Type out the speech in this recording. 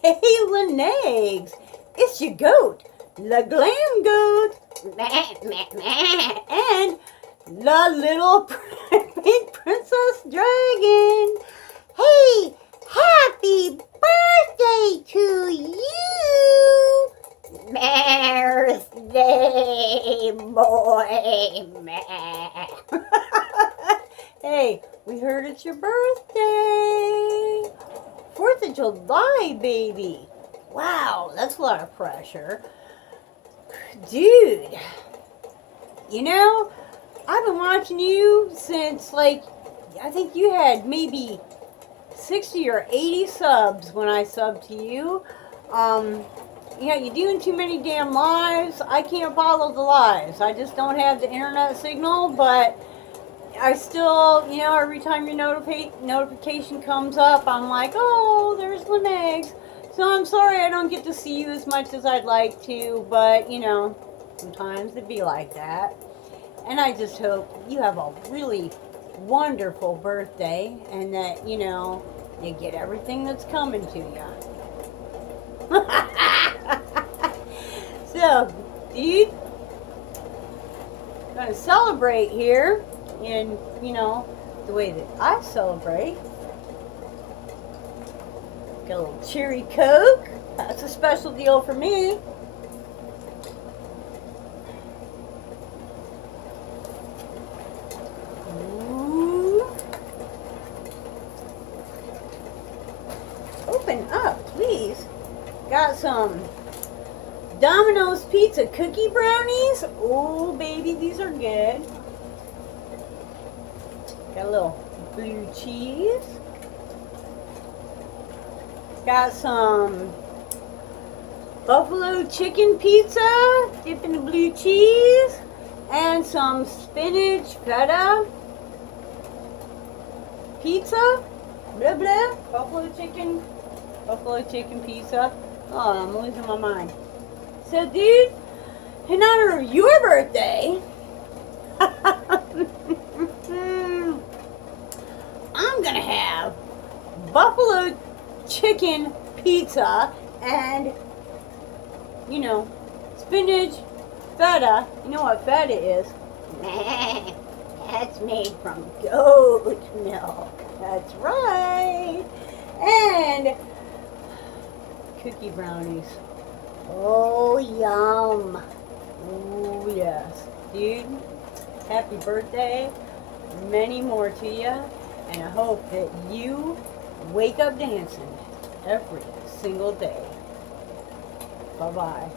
Hey, LNEGS, it's your goat, the Glam Goat, and the little pink princess dragon. Hey, happy birthday to you! Birthday boy, Hey, we heard it's your birthday. 4th of July, baby. Wow, that's a lot of pressure. Dude, you know, I've been watching you since, like, I think you had maybe 60 or 80 subs when I subbed to you. Yeah, you're doing too many damn lives. I can't follow the lives. I just don't have the internet signal, but I still, every time your notification comes up, I'm like, oh, there's LNEGS. So I'm sorry I don't get to see you as much as I'd like to, but, sometimes it'd be like that. And I just hope you have a really wonderful birthday and that, you get everything that's coming to you. So, dude, gonna celebrate here in, the way that I celebrate. Got a little cherry Coke. That's a special deal for me. Ooh. Open up, please. Got some Domino's Pizza cookie brownies. Oh, baby, these are good. Got a little blue cheese. Got some buffalo chicken pizza dipped in the blue cheese. And some spinach feta pizza. Blah, blah. Buffalo chicken pizza. Oh, I'm losing my mind. So, dude, in honor of your birthday, I'm gonna have buffalo chicken pizza and, spinach feta. You know what feta is? That's made from goat milk. That's right. And cookie brownies. Oh, yum. Oh, yes. Dude, happy birthday. Many more to you. And I hope that you wake up dancing every single day. Bye-bye.